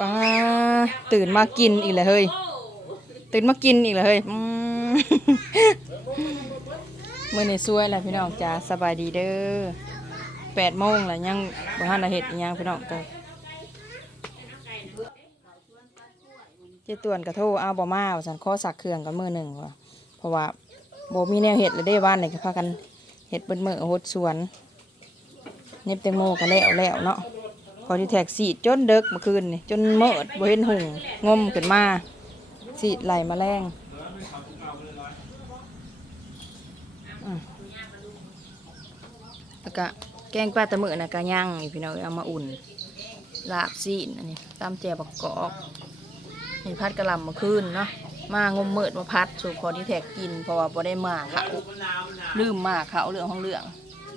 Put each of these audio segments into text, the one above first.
ป้าตื่นมากินอีกเลยเฮ้ย ตื่นมากินอีกเลยเฮ้ยอืมมื่อในซวยแหละพี่น้องจ้าสบายดีเด้อแปดโมงแล้วยังบ่ทันเฮ็ดยังพี่น้องก็เจ๊ต่วนกระโทเอาบ่มาว่าซั่นข้อสักเครื่องกันมือหนึงว่าเพราะว่าบ่มีแนวเฮ็ดเลยเด้บ้านนี่ก็พากันเฮ็ดเบิดมื้อโหดสวนเน็บแตงโมก็แล้วแล้วเนาะ อที่แท็กสีดจนเดึกเมื่อคืนนี่จนเมิดบ่เห็นหุงงมขึ้นมาสีดไหลมาแมลงแล้วก็แกงปลาตะมือนะก็ย่างนี่พี่น้องเอามาอุ่น ลาบซีนอันนี้ตามแจบักกอกนี่พัดกระลำเมาคืนเนาะมางมเมิดมาพัดสู่พอที่แทกกิน เพราะว่าบ่ได้มาเขาลืมมาเขาเรื่องของเรื่อง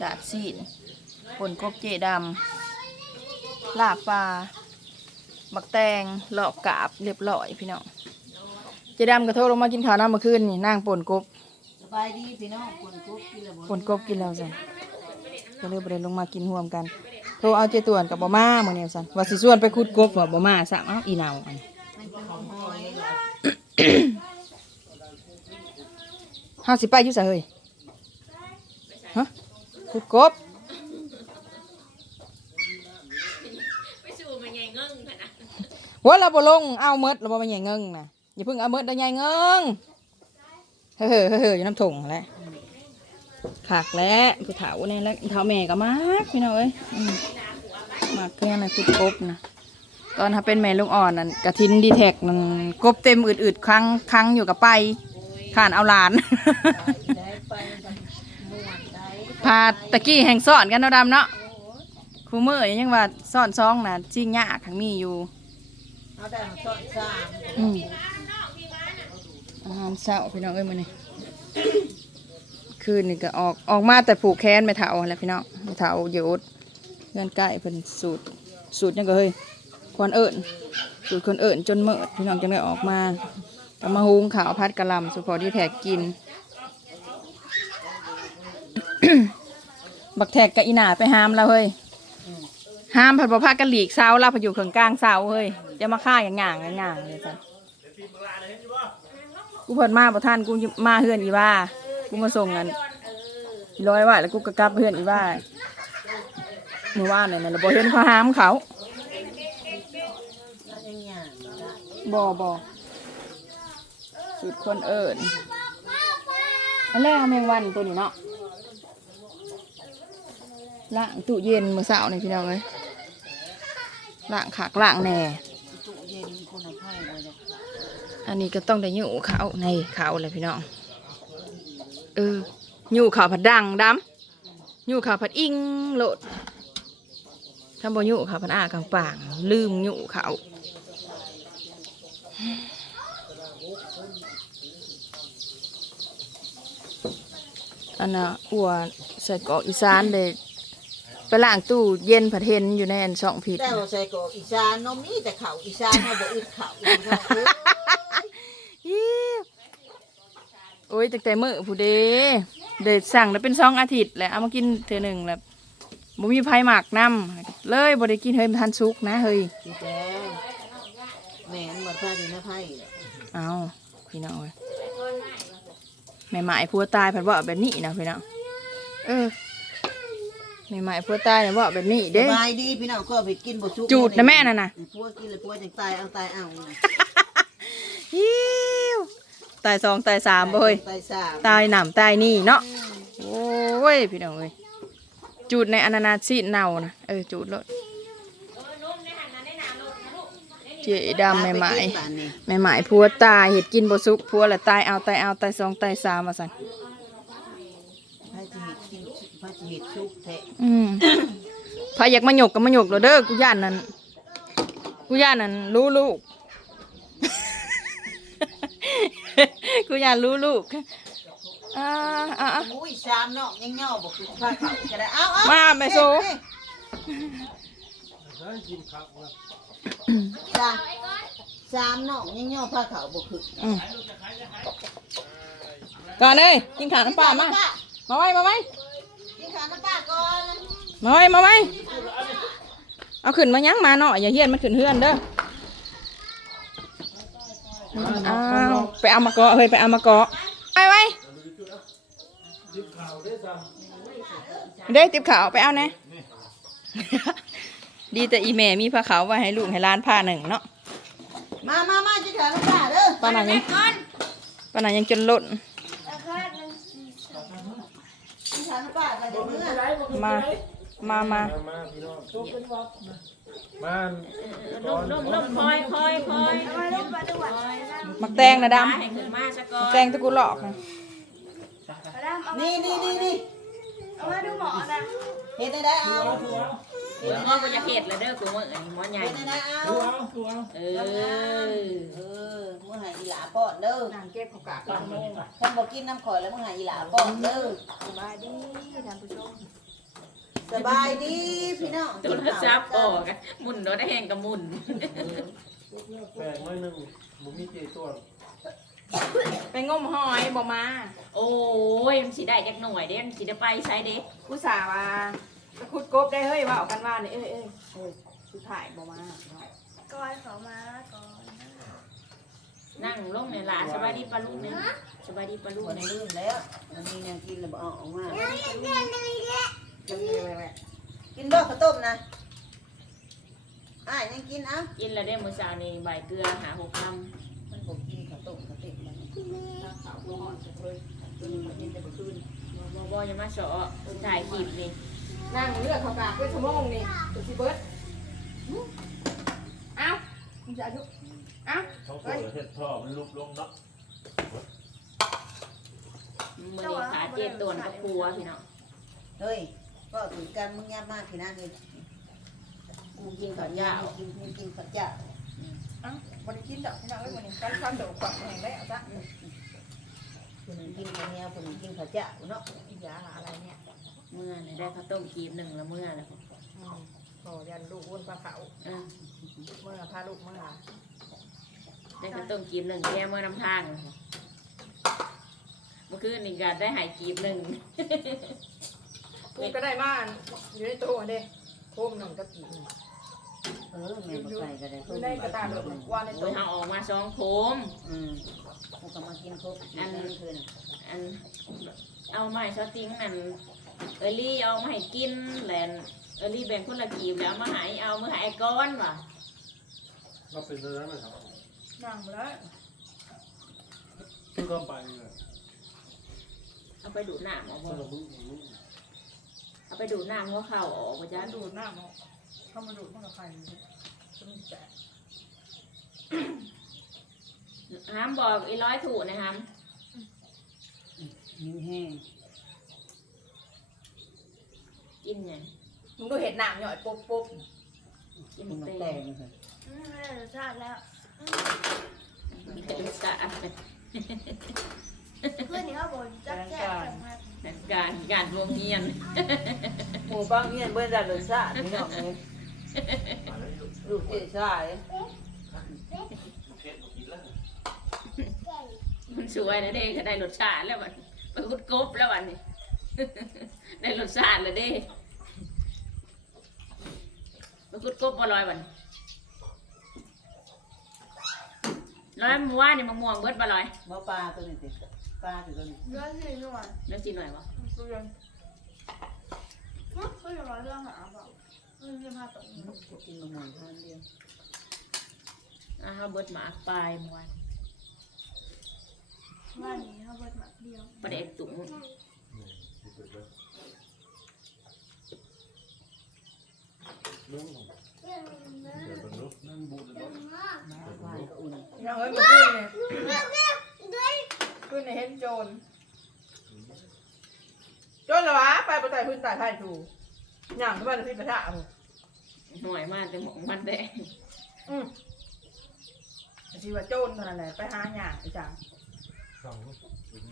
ดาดซีนปนกบเจดำ ลาบปลาบักแตงหลอกกาบเรียบร้อยพี่น้องเจดำกระโทรลงมากินข้าวน้ำเมื่อคืนนี่นั่งปนกบสบายดีพี่น้องคนกุ๊กกินแล้วบ่ปนกบกินแล้วสันก็เลยบ่ได้ลงมากินร่วมกันโทรเอาเจตวนกับบ่มามื้อนี้สันว่าสิส่วนไปขุดกบว่าบ่มาซะเอ้าอีนาวอันมันเป็นของหอยเฮาสิไปอยู่ซะเฮ้ยฮะขุดกบ ไปสู่มันใหญ่เงิ่งขนาด ว่าเราบ่ลงเอาเมดเราบ่มาใหญ่เงิงนะอย่าเพิ่งเอาเมดได้ใหญ่เงิงเฮ้อเฮ้อเฮ้ออยู่น้ำถุงแหละขากแล้วผู้เฒ่าเนี่ยแล้วเฒ่าแม่ก็มากพี่น้องเอ้ยมากเพื่อนนะขุดกบนะตอนถ้าเป็นแม่ลูกอ่อนนั่นกระทินดีแท็กนั่นกบเต็มอืดๆครั้งครั้งอยู่กับไปขานเอาหลานพาตะกี้แห่งซ่อนกันเนาะดำเนาะ ครูมือยังว่าซ่อนซองน่ะจริงยากขังมีอยู่เอาได้มาสอนสามอืมอาหารเช้าพี่น้องเอ้ยมื้อนี้ คืนนี่ก็ออกออกมาแต่ผูกแขนไม่เท่าแหล้วพี่น้องไม่เท่าเยดเงินใกล้เพิ่นสูตรสูตรยังก็เฮ้ยคนเอิญสูตรคนเอิญจนเมิดพี่น้องจังได้ออกมาก็มาหุงข้าวพัดกะหล่ำสุพอที่แทกกิน บักแทกกะอีหนาไปหามแล้วเฮ้ย ห้ามผัดบะพากันหลีกเสาเราพอยู่เขงกลางเสาเฮ้ยจะมาฆ่าอย่างง่างอย่างง่างเลยจ้ะกูเพิ่นมาบ่ท่านกูมาเฮือนอีว่ากูมาส่งกันร้อยว่าแล้วกูก็กลับเฮือนอีว่าเมื่อวานเนี่ยนะเราบ่เห็นเขาห้ามเขาเอาอย่างเงี้ยบ่บ่สุดคนเอิญอันแรกเอาแมงวันตัวนี้เนาะล้างตู้เย็นมื้อเช้านี่พี่น้องเอ้ย ล้างขากล้างแน่ตู้เน่ อันนี้ก็ต้องได้ยู่เขาในเขาเลยพี่น้อง เออยู่เขาผัดดังดำยู่เขาผัดอิงโลดถ้าบ่ยู่เขาผัดอ้ากลางป่างลืมยู่เขาอันน่ะอัวใส่กอกอีสานเลย ไปล้างตู้เย็นผัดเห็นอยู่ในอันช่องผิดแต่ว่าใส่กรอกอีสานเนาะมีแต่ข้าวอีสานเฮาบ่อึดข้าวอีกเนาะเอ้ยอีโอ้ยตั้งแต่มื้อผู้เดเดดสั่งแล้วเป็นสองอาทิตย์แหละเอามากินเทื่อหนึ่งแล้วบ่มีไผหมักนํเลยบ่ได้กินเฮ้ยมันทันสุกนะเฮ้ยพี่แดงแม่นหมดไผ่อยู่ในไผ่เอาพี่น้องเอ้ยแม่หมายผัวตายเพิ่นว่าแบบนี้นะพี่น้องเออ แม่หมายผัวตายเนี่ยว่าแบบนี้สเด้ บายดีพี่น้องก็ไปกินบ่สุกจูดนะแม่น่ะน่ะ พวกกินเลยพวกจังตายเอาตายเอาน่ะฮิวตายสองตายสามบ่เฮ้ยตายสามตายหนำตายนี่เนาะโอ้ยพี่น้องเอ้ยจูดในอนานาซีดเน่านะเออจูดรถเจดำแม่หมายบ้านนี่แม่หมายพัวตายเห็ดกินบ่สุกพัวละตายเอาตายเอาตายสองตายสามมาสั่นไผ่สิเฮ็ด กินไผ่สิเฮ็ดสุกแท้อืมพาอยากมาหยกก็มาหยกเราเด้อกูย่านนั่นกูย่านนั่นรู้ลูก กูย่านรู้ลูกอ่าอ่าอ่า อุ้ยชามเนาะยังย่อบ่คือผ้าขาวก็ได้เอาเอามาแม่โซชามชามเนาะยังย่อผ้าขาวบ่คืออืมก่อนเลยกินข้าวน้ำปลามามาไว้มาไว้ มาไว้มาไว้เอาขึ้นมายังมาเนาะอย่าเฮียนมันขึ้นเฮือนเด้ออ้าวไปเอามาเกาะเฮ้ยไปเอามาเกาะไปไว้เด้ติบขาวไปเอาแน่ดีแต่อีแม่มีผ้าขาวไว้ให้ลูกให้หล้านผ้าหนึ่งเนาะมามามาจะขาน้ำตาเด้อป้านายังป้านายังจนล้น จะขา น้าไปเดี๋ยวเมื่อมามา มามามาพี่น้องมาล่มล่มล่มคอยคอยคอยมักแตงนะดให้ขึ้นมะก่อำแตงตะกุหลอกนะนี่นี่นี่นี่เอามาดูหมอนะเห็นได้ได้เอา หมอก็จะเผ็ดเลยเด้อกูมื้อนี้หมอใหญ่เห็นได้ได้เอาดูเอาดูเอาเออเออมึงหาอีหลาป้อนเด้อนางเก็บของกะเป็นชั่วโมงท่านบอกกินน้ำข่อยแล้วมึงหาอีหลาป้อนเด้อสบายดีท่านผู้ชมสบายดีพี่น้องโทรศัพท์ออกอะหมุนโดนได้แห้งกับหมุนแปลกน้อยหนึงบุมีเจตัวไปงมหอยบ่มา โอ้ยมันสิได้จักหน่วยเด้มันสิได้ไปไสเด้ผู้สาวว่าตะ คุดกบได้เฮ้ยว่าเอากันว่าเนี่ยเอ้ยเอ้ยเอ้ยสุดท้ายบ่มาก่อนเขามาก่อนนั่งลงในหลาสบายดีปะลูกเนี่ยสบายดีปะลูกคนเนี่ยลืมแล้วมันมียังกินแล้วบอกเอาออกมากินบ่ข้าวต้มนะอ่ายังกินเอ้ากินแล้วได้มื้อเช้านี่ใบเกลือหาหกคมันบอกกินข้าวต้มข้าวเต็มแล้วขาวบ่หอนเลยตัวนี้มันยินแต่บ่คืนบ่บ่อย่ามาเสาะถ่ายคลิปนี่ นั่งเลือกเขากากเป็นชั่วโมงนี่ตัวสิเบิดเอ้ามึงจะอายุเอ้าเขาเปิดเห็ดท่อมันลุกลงเนาะมื้อนี้ขาเจ็ดตัวกับครัวพี่น้องเฮ้ยก็ถือกันมึงยามมากพี่นั่นนี่กูกินข้าวเจ้ากินกินกินข้าวเจ้าเอ้าบ่ได้กินดอกพี่น้องเอ้ยมื้อนี้การความเดือดร้อนแห่งได้เอาซะคนหนึ่งกินข้าวเหนียวคนหนึ่งกินข้าวเจ้าเนาะอีหยาหาอะไรเนี่ย เมื่อนี่ได้ข้าวต้มกีบหนึ่งแล้วเมื่อแล้วอืมโอ้ยันลูกอ้วนปลาเขาเออเมื่อพาลูกเมื่อได้ข้าวต้มกีบหนึ่งแค่เมื่อนำทางเมื่อคืนนี่ก็ได้หายกีบหนึ่งกูก็ได้มาอยู่ในตู้เด้โคมหนึ่งกับอีกหนึ่งเออแม่บอกใส่ก็ได้อยู่ในกระตาเดือดว่าในโดตู้ยเขาออกมาสองโคม อืมกูก็มากินครบอันนั้นคืนอันเอามาให้ซอติ้งนั่น เออลี่เอามาให้กินแหลนเออลี่แบ่งคนละกีบแล้วเอามาใหายเอามาใหายก้อนว่ะเราเป็นเรื่องไหมครับนั่งมาแล้วคือก็ไปเลยเอาไปดูดน้ำเอาสบ่นุกมึงเอาไปดูดน้ำหัวเข่าออกบ่จ้าดูดหน้ามันเข้ามาดูดมันกับใครจะมีแต่ห้ามบอกอีร้อยถูกนะครับมีแห้ง กินไงมึงดูเห็ดหนามหน่อยปุ๊บปุ๊บกินคุณมาเต็แต่มงเลยอืมได้รสชาติแล้วเป็นสะอาดเพื่อนนี่เขาบอกจับแจ๊กจับมาการการรวมเงียนหมูบ้างเงี้ยเบิ้ลได้รสชาตินี่เนาะเลยลูกเจ๊ชายมันสวยนะเด้ก็ได้รสชาติแล้วมันไปกุดกบแล้ววันนี้ ได้รสชาติแล้วเด้ไปกุดกบบ่ลอยวันร้อยมัวนี่มะม่วงเบิดบ่ลอยบ่ปลาตัวนี้สิปลาตัวนี้เรื่องที่หน่วยเดี๋ยวสิหน่อยวะดูยังเขาจะร้อยเรื่องหาเปล่าเรื่องที่พาตกกูกินมะม่วงทานเดียวอ้าวเบิดหมากปลายมวนว่านี้เขาเปิดหมักเดียวประเด็กตุ๋ง เรื่องของเดี๋ยวเป็นลูกนั่นบูดเลยปลาก็อุ่นยังเอ้ยมาขึ้นเนี่ยขึ้นในเห็นโจรโจรเหรอวะไปประต่พื้นตายไพ่ถูย่างขึ้นมาในพิษประทะเอาหน่วยมากแต่หมองมันแดงอืมชีว่าโจรเท่านั้นแหละไปหาหยางไอ้จังสองลูกเลี้ยง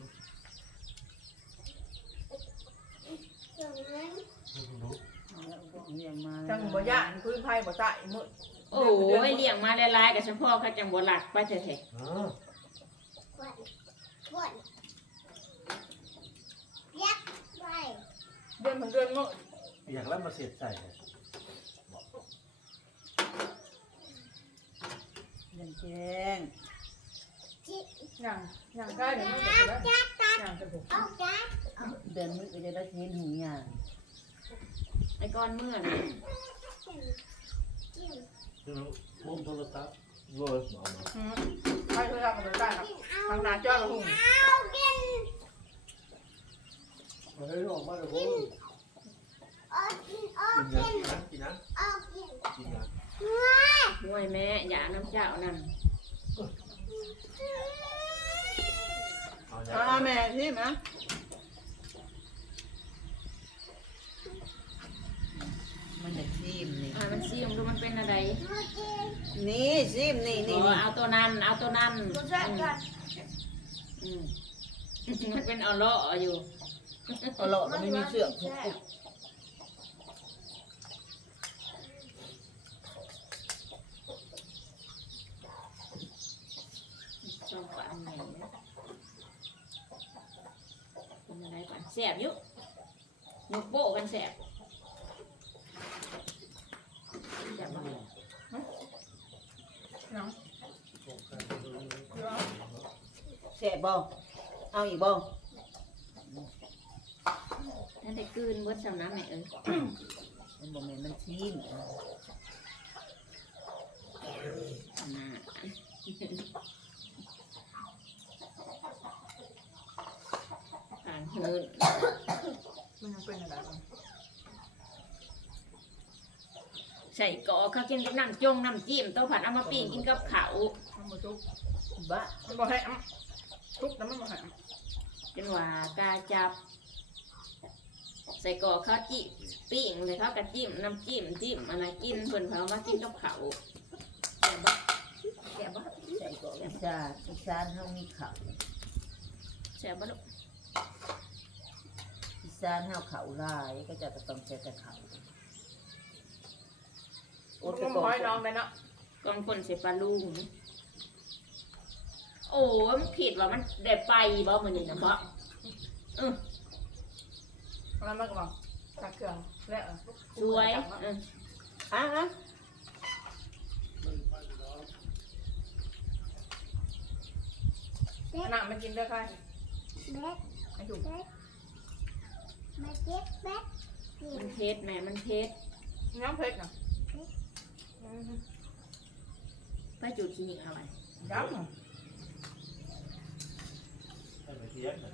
มา จังบ่ย่านพื้นไพ่บ่ใส่หมดโอ้ยเลี้ยงมาหลายๆกับเฉพาะเขาจังบ่หลักไปเถอะเถอะเดือนมันเดือนหมดอยากแล้วมาเสียใจเดินแจ้งอย่งอย่งใกล้เดี๋ยมันจะได้เดินมือก็จะได้ยินหูอย่าง ไอ้ก้อนเมื่อน่ะที่เรามุมโทรศัพท์เวิร์สเอามาใครช่วยทำกันได้ครับทางนาเจ้าละหุ่งเฮ้ยออกมาเลยโว้ยกินนะกินนะกินนะห่วยแม่อย่าน้ำเจ้านั่นเอาอ่าแม่ที่มะ มันจะซีมนี่ อ่ามันซีมดูมันเป็นอะไรนี่ซีมนี่นี่อ๋อนี่เอาตัวนั้น เอาตัวนั้นรสแซ่บกันอืมมันเป็นเอาเลาะอยู่ เอาละมันไม่มีเสือกทุกทุกชอบปันไหนเนี่ยเป็นอะไรปันแสบอยุยกโป้กันแสบแสบบ้าง น้อง แสบบ่เอาอีกบ่นั่นแต่กลืนเบดสำน้ำไหนเอ้ยมันบ่แม่นมันซีมน่าอ่านเฮินมันยังเป็นอะไรบ้างใส่กอเขากินกับน้ำจงน้ำจิ้มตัวผัดเอามาปิ้งกินกับเขาว มันบ่ทุกบ้ามันบ่แห้ง ทุกแต่มันบ่แห้งเป็นว่ากาจับ ใส่กอเขาจิ้มปิ้งเลยเขากระจิ้มน้ำจิ้มจิ้มอะไรกินเพิ่นเขามากินกับเขาวแก่บะแก่บะใส่ก็อีสานอีสานเฮามีข้าวแซ่บปะลูกอีสานเฮาข้าวหลายก็จะต้องใช้แต่ข้าวโอ้มันแต่บ่ก่อให้นน้องไปเนาะกองคนเสปลาลุง โอ้มันผิดว่ามันได้ไปบ่มันนี่นะบ่เออแล้วมันก็บอกตักเครื่องแล้วสวยเอออะฮะหนักมันกินได้ใครไอ้ถูกมันเพชรแม่มันเพชรน้ำเผ็ดน่ะไปจุดที่นี่เอาไว้ย้ำให้ไป เทียบนะ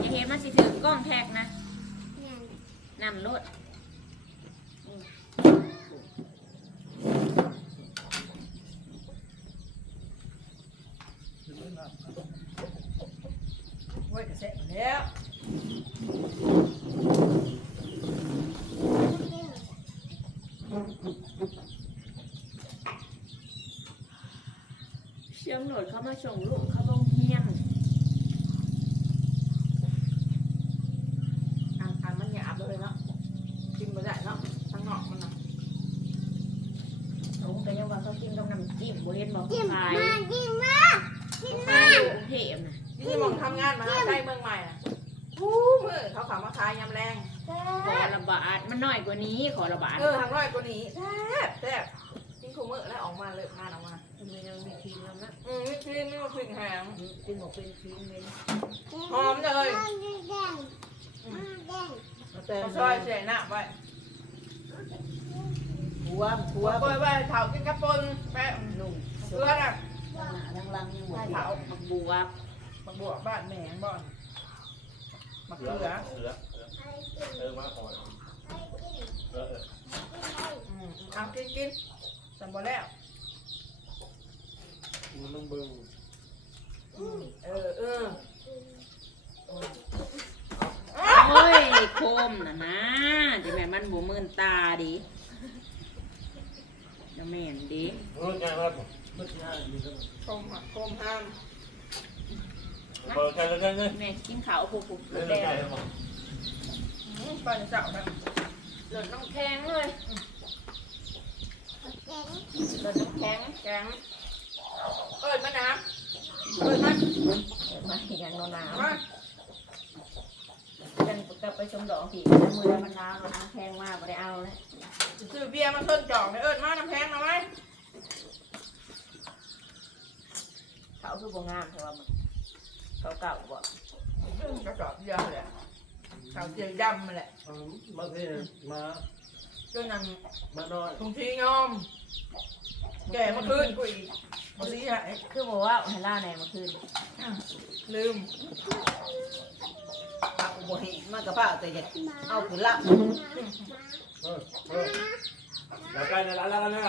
อย่าเห็นมันสิถือกล้องแท็กนะนั่นรถเว้ยจะเสร็จแล้ว เชื่อมโหลดเขามาส่งลูกเขาบ้องเฮียนอ่างอ่างมันหยาบเลยเนาะกินบ่ได้เนาะทั้งนอกมันน่ะเขาก็ยังว่าเขากินกับน้ำจิ้มบ่เห็นบอกขายขายอยู่กรุงเทพนะที่มองทำงานมาใกล้เมืองใหม่อะอู้มือเขาขามาขายยำแรง ขอระบาดมันน้อยกว่านี้ขอระบาดเออทางน้อยกว่านี้แซ่บแซ่บ คือนี่มันพึ่งแหงจึงบอกเป็นทีมเลยหอมเลยแต่เอาซอยเสียหน้าไว้หัวหัหัววกล้วยไว้เถากินกระปนแปะนุ่มเกลือน่ะทั้งลังยังหมดเถาบักบวบมาบวกบ้านแหมงบ่อนมะเสืเขืออเสือเออมาก่อนเออเอออืมเอากินกินสมบูรณ์แล้วมันต้องเบิ่งอืม เออเออโอ้ยโคมนะนะจะแม่มันบ่มื่นตาดิจะแม่นดิรู้ไงครับไม่ใช่มีครับคมหักโคมห้ามเปิดกันแล้วกันเลยแม่กินข้าวผูกๆเล่นแดไก่งแล้วมั้งอืมปลาเจ้าแบบหล่นน้ำแข็งเลยหล่นน้ำแข็งแกงเอิดมานะเอิด มาเอมาอย่างนอนหนาวมากันกลับไปชมดอกผีแล้วมือมันหนาวแล้วน้ำแข็งมากไม่ได้เอาเลยซื้อเบียร์มาชนจอกให้เอิญมาน้ำแพงหน่อยไหมเขาคือบ่งามแต่ว่ามันเขาเก่าบ่กระจอกเดียวเลยเขาเจียงดำมาแหละอืมบางทีมาจนนั่งมาน้อยทุงทีงอม แก่เมื่อคืนกูอีกเมื่อกี้อะคือบอกว่าเฮล่าแหนเมื่อคืนลืมผักบับหิมากระเพาะแต่จะเอาคืนละเออเออหลังกาเนี่ยลังการนี่ย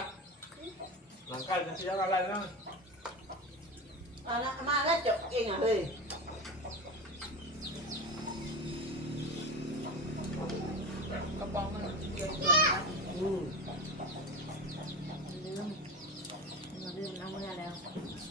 หลังการจะเสียอะไรนะเอาละมาแล้วจบเองอะเฮ้ยกระป๋องมันเยอะจังนะ 是南无来弥。